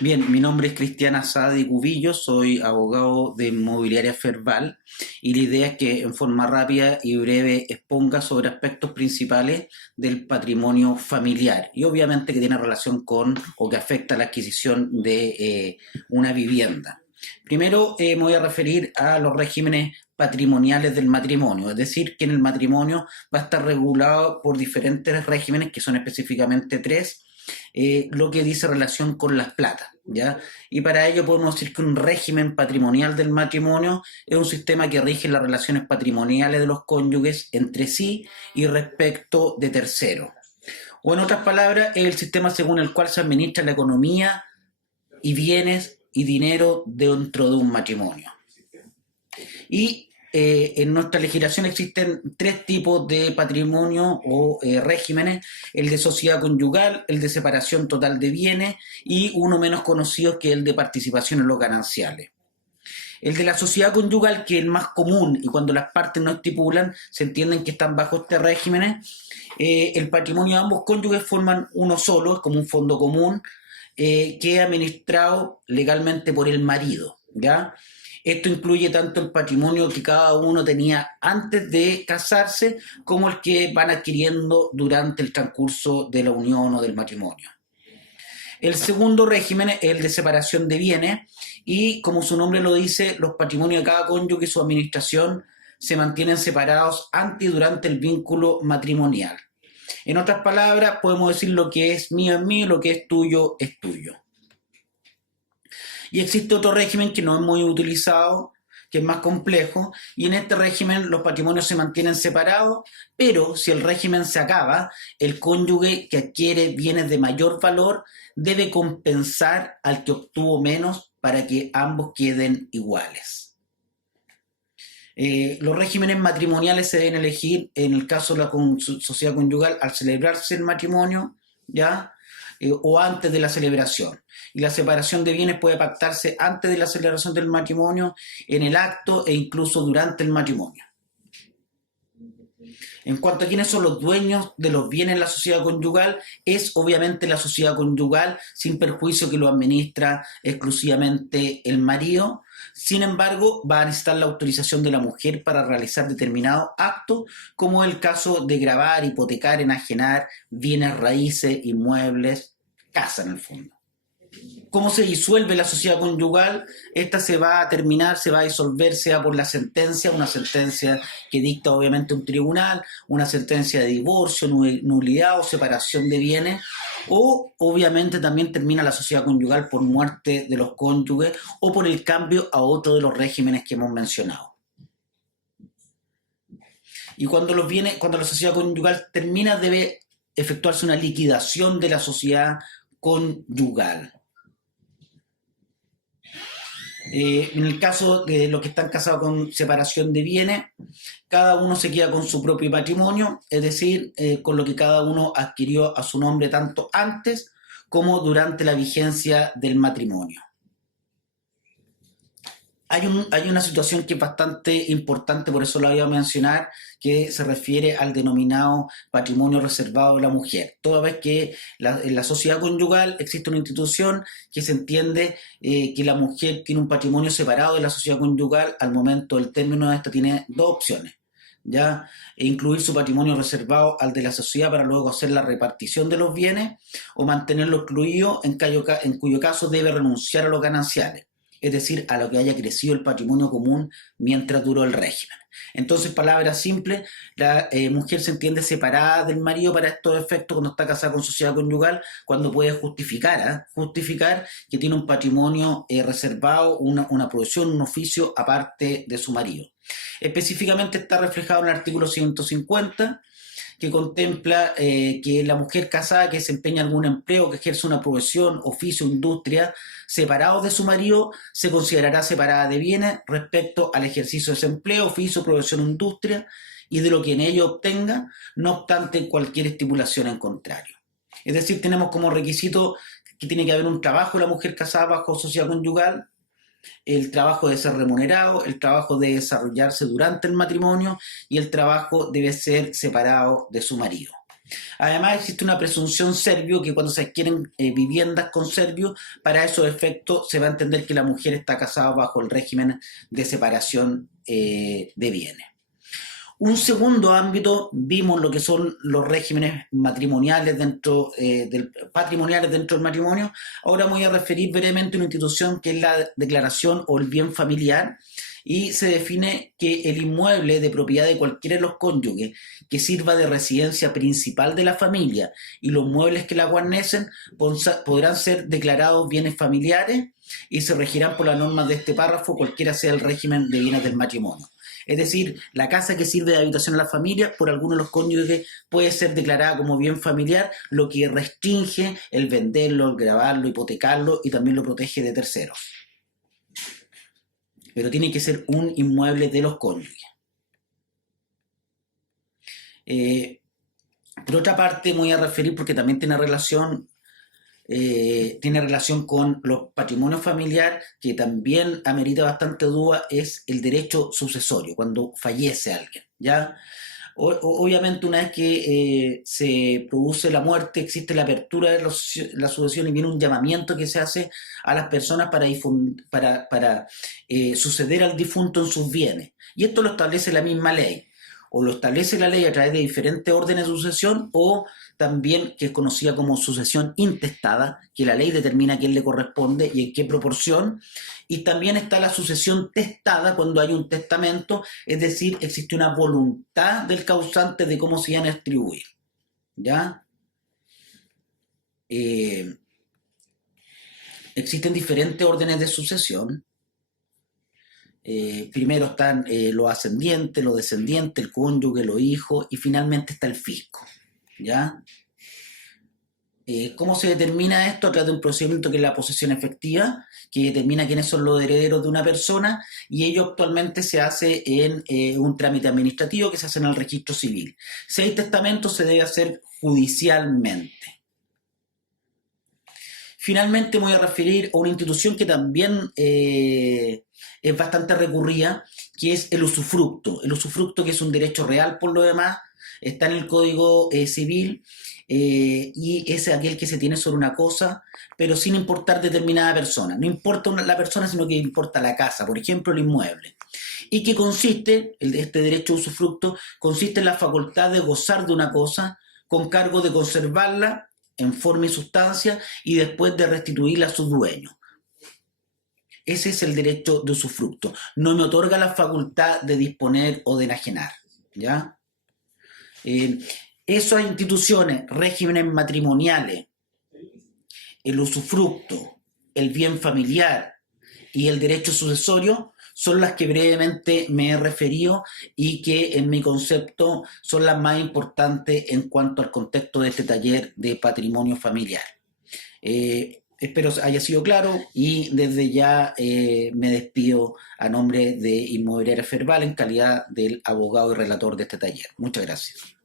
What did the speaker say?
Bien, mi nombre es Cristiana Sadi Cubillo, soy abogado de Inmobiliaria Ferval y la idea es que en forma rápida y breve exponga sobre aspectos principales del patrimonio familiar y obviamente que tiene relación con o que afecta la adquisición de una vivienda. Primero me voy a referir a los regímenes patrimoniales del matrimonio, es decir, que en el matrimonio va a estar regulado por diferentes regímenes que son específicamente tres, lo que dice relación con las platas, ¿ya? Y para ello podemos decir que un régimen patrimonial del matrimonio es un sistema que rige las relaciones patrimoniales de los cónyuges entre sí y respecto de terceros. O en otras palabras, es el sistema según el cual se administra la economía y bienes y dinero dentro de un matrimonio. Y en nuestra legislación existen tres tipos de patrimonio o regímenes: el de sociedad conyugal, el de separación total de bienes y uno menos conocido que es el de participación en los gananciales. El de la sociedad conyugal, que es el más común y cuando las partes no estipulan, se entienden que están bajo este régimen. El patrimonio de ambos cónyuges forman uno solo, es como un fondo común, que es administrado legalmente por el marido, ¿ya? Esto incluye tanto el patrimonio que cada uno tenía antes de casarse como el que van adquiriendo durante el transcurso de la unión o del matrimonio. El segundo régimen es el de separación de bienes y, como su nombre lo dice, los patrimonios de cada cónyuge y su administración se mantienen separados antes y durante el vínculo matrimonial. En otras palabras, podemos decir lo que es mío, lo que es tuyo es tuyo. Y existe otro régimen que no es muy utilizado, que es más complejo, y en este régimen los patrimonios se mantienen separados, pero si el régimen se acaba, el cónyuge que adquiere bienes de mayor valor debe compensar al que obtuvo menos para que ambos queden iguales. Los regímenes matrimoniales se deben elegir en el caso de la sociedad conyugal al celebrarse el matrimonio, ¿ya? O antes de la celebración. Y la separación de bienes puede pactarse antes de la celebración del matrimonio, en el acto e incluso durante el matrimonio. En cuanto a quiénes son los dueños de los bienes en la sociedad conyugal, es obviamente la sociedad conyugal, sin perjuicio que lo administra exclusivamente el marido. Sin embargo, va a necesitar la autorización de la mujer para realizar determinado acto, como el caso de gravar, hipotecar, enajenar bienes raíces, inmuebles, casa en el fondo. ¿Cómo se disuelve la sociedad conyugal? Esta se va a terminar, se va a disolver, sea por la sentencia, una sentencia que dicta obviamente un tribunal, una sentencia de divorcio, nulidad o separación de bienes, o obviamente también termina la sociedad conyugal por muerte de los cónyuges o por el cambio a otro de los regímenes que hemos mencionado. Y cuando cuando la sociedad conyugal termina, debe efectuarse una liquidación de la sociedad conyugal. En el caso de los que están casados con separación de bienes, cada uno se queda con su propio patrimonio, es decir, con lo que cada uno adquirió a su nombre tanto antes como durante la vigencia del matrimonio. Hay una situación que es bastante importante, por eso la voy a mencionar, que se refiere al denominado patrimonio reservado de la mujer. Toda vez que en la sociedad conyugal existe una institución que se entiende que la mujer tiene un patrimonio separado de la sociedad conyugal, al momento del término de esta tiene dos opciones. ¿Ya? E incluir su patrimonio reservado al de la sociedad para luego hacer la repartición de los bienes o mantenerlo excluido en cuyo caso debe renunciar a los gananciales, es decir, a lo que haya crecido el patrimonio común mientras duró el régimen. Entonces, palabras simples, la mujer se entiende separada del marido para estos efectos cuando está casada con sociedad conyugal, cuando puede justificar que tiene un patrimonio reservado, una profesión, un oficio aparte de su marido. Específicamente está reflejado en el artículo 150, que contempla que la mujer casada que desempeña algún empleo, que ejerce una profesión, oficio, industria, separado de su marido, se considerará separada de bienes respecto al ejercicio de ese empleo, oficio, profesión, industria y de lo que en ello obtenga, no obstante cualquier estipulación en contrario. Es decir, tenemos como requisito que tiene que haber un trabajo de la mujer casada bajo sociedad conyugal, el trabajo debe ser remunerado, el trabajo debe desarrollarse durante el matrimonio y el trabajo debe ser separado de su marido. Además, existe una presunción serbio que cuando se adquieren viviendas con serbio, para esos efectos se va a entender que la mujer está casada bajo el régimen de separación de bienes. Un segundo ámbito, vimos lo que son los regímenes matrimoniales patrimoniales dentro del matrimonio. Ahora me voy a referir brevemente a una institución que es la declaración o el bien familiar, y se define que el inmueble de propiedad de cualquiera de los cónyuges que sirva de residencia principal de la familia y los muebles que la guarnecen podrán ser declarados bienes familiares y se regirán por las normas de este párrafo, cualquiera sea el régimen de bienes del matrimonio. Es decir, la casa que sirve de habitación a la familia, por algunos de los cónyuges, puede ser declarada como bien familiar, lo que restringe el venderlo, el grabarlo, hipotecarlo y también lo protege de terceros. Pero tiene que ser un inmueble de los cónyuges. Por otra parte, me voy a referir, porque también tiene relación con los patrimonios familiares, que también amerita bastante duda, es el derecho sucesorio, cuando fallece alguien, ¿ya? Obviamente, una vez que se produce la muerte, existe la apertura de la sucesión y viene un llamamiento que se hace a las personas para suceder al difunto en sus bienes. Y esto lo establece la misma ley. O lo establece la ley a través de diferentes órdenes de sucesión, o también que es conocida como sucesión intestada, que la ley determina a quién le corresponde y en qué proporción. Y también está la sucesión testada, cuando hay un testamento, es decir, existe una voluntad del causante de cómo se van a distribuir. ¿Ya? Existen diferentes órdenes de sucesión. Primero están los ascendientes, los descendientes, el cónyuge, los hijos, y finalmente está el fisco. ¿Ya? ¿Cómo se determina esto? A través de un procedimiento que es la posesión efectiva, que determina quiénes son los herederos de una persona, y ello actualmente se hace en un trámite administrativo que se hace en el registro civil. Si hay testamento, se debe hacer judicialmente. Finalmente me voy a referir a una institución que también es bastante recurrida, que es el usufructo. El usufructo, que es un derecho real por lo demás, está en el Código Civil, y es aquel que se tiene sobre una cosa, pero sin importar determinada persona. No importa la persona, sino que importa la casa, por ejemplo, el inmueble. Y que consiste, este derecho de usufructo, consiste en la facultad de gozar de una cosa con cargo de conservarla en forma y sustancia y después de restituirla a su dueño. Ese es el derecho de usufructo. No me otorga la facultad de disponer o de enajenar. ¿Ya? Esas instituciones, regímenes matrimoniales, el usufructo, el bien familiar y el derecho sucesorio son las que brevemente me he referido y que en mi concepto son las más importantes en cuanto al contexto de este taller de patrimonio familiar. Espero haya sido claro, y desde ya me despido a nombre de Inmobiliaria Ferval en calidad del abogado y relator de este taller. Muchas gracias.